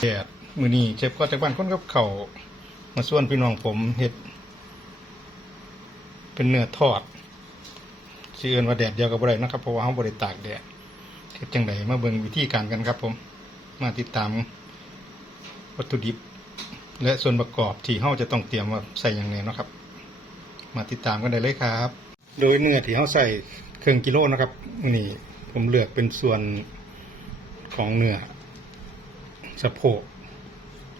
แดดมือนี้เชฟก็จากบ้านคนกับเขามาส่วนพี่น้องผมเห็ด เป็นเนื้อทอดชื่อเอินว่าแดดเดียวกับอะไรนะครับเพราะว่าเขาบริตากแดดเห็ดจังไดมาเบิ่งวิธีการกันครับ ผม มาติดตามวัตถุดิบ และส่วนประกอบที่เขาจะต้องเตรียมว่าใส่อย่างไรนะครับ มาติดตามกันได้เลยครับ โดยเนื้อที่เขาใส่ครึ่งกิโลนะครับ นี่ ผมเลือกเป็นส่วนของเนื้อ สะโพก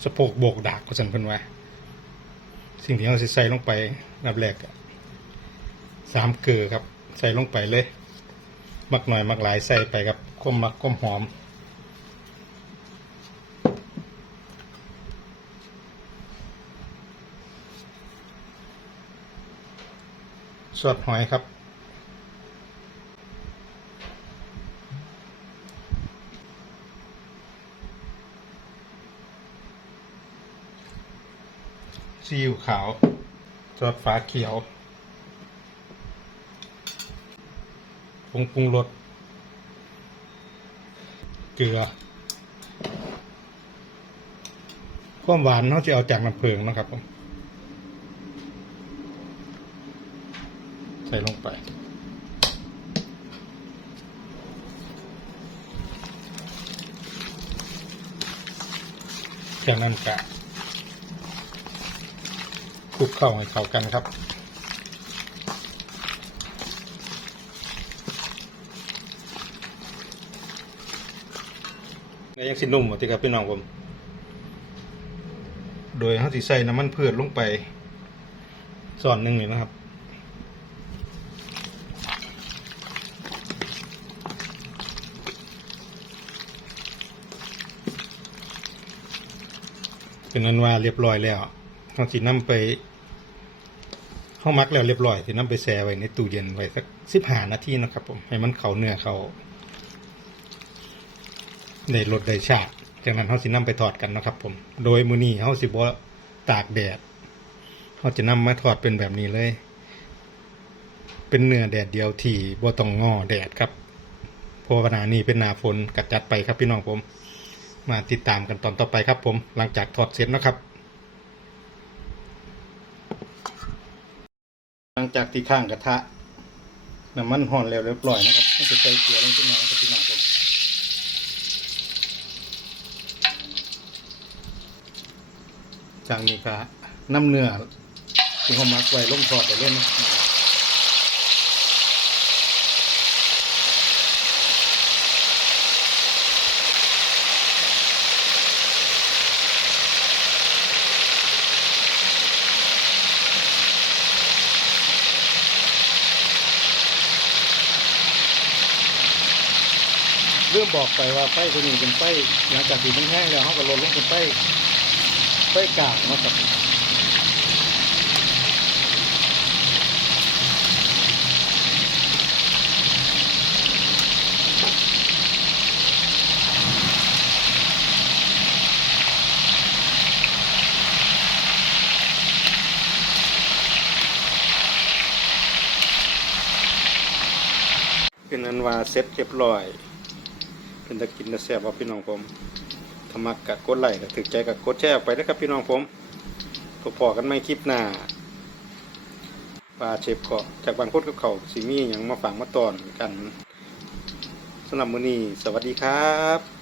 สะโพกโบกดากก็สันเพิ่นว่า สิ่งที่เราใส่ลงไปนับแรกสามเกลือครับ ใส่ลงไปเลย มักหน่อยมักหลายใส่ไปครับก้มมักก้มหอมสดหอยครับ ซีอิ๊วขาวซอสฟ้าเขียวผงปรุงรส เกลือ ความหวานเขาจะเอาจากน้ำเพิงนะครับผมใส่ลงไปจากนั้นกะ คลุกเข้าให้เข้ากันครับแล้วยังสินุ่มหมดที่ครับพี่น้องผม โดยเขาสิใส่น้ำมันพืชลงไปส่วนหนึ่งเลยนะครับเป็นนั้นว่าเรียบร้อยแล้ว เขาสินำไปเข้ามักแล้วเรียบร้อยสินำไปแช่ไว้ในตู้เย็นไว้สักสิบห้านาทีนะครับ ผมให้มันเขาเนื้อเขาในรสได้ชาติจากนั้นเขาสินำไปทอดกันนะครับ ผม โดยมือนี้เขาสิบ่ตากแดดเขาจะนำมาทอดเป็นแบบนี้เลย เป็นเนื้อแดดเดียวที่บ่ต้องงอแดดครับเพราะว่านานี้เป็นหนาฝนกัดจัดไปครับพี่น้องผม มาติดตามกันตอนต่อไปครับผม หลังจากถอดเสร็จนะครับ หลัง จากที่ข้างกระทะน้ำมันห่อนแล้วเรียบร้อยนะครับก็จะใส่เกลือลงไปหน่อยนะครับพี่น้องผมจากนี้ก็น้ำเนื้อที่เขามักไว้ลงทอดไปเล่นนะ รับเรื่องบอกไปว่าไฟตัวนี้เป็นไฟหลังจากที่มันแห้งแล้วเขาก็ลดลงเป็นไฟไฟกลางเนาะครับเป็นอันว่าเซ็ตเรียบร้อย เป็นตะกินตะแซ่บว่าพี่น้องผมธรรมะกะกดไลกะถึกใจกะกดแชร์ออกไปนะครับพี่น้องผมพอๆกันไม่คลิปหน้าปลาเชฟเกาะจากบางคนกับเขาสีมีอย่างมาฝังมาตอนกันสำหรับมือนี้สวัสดีครับ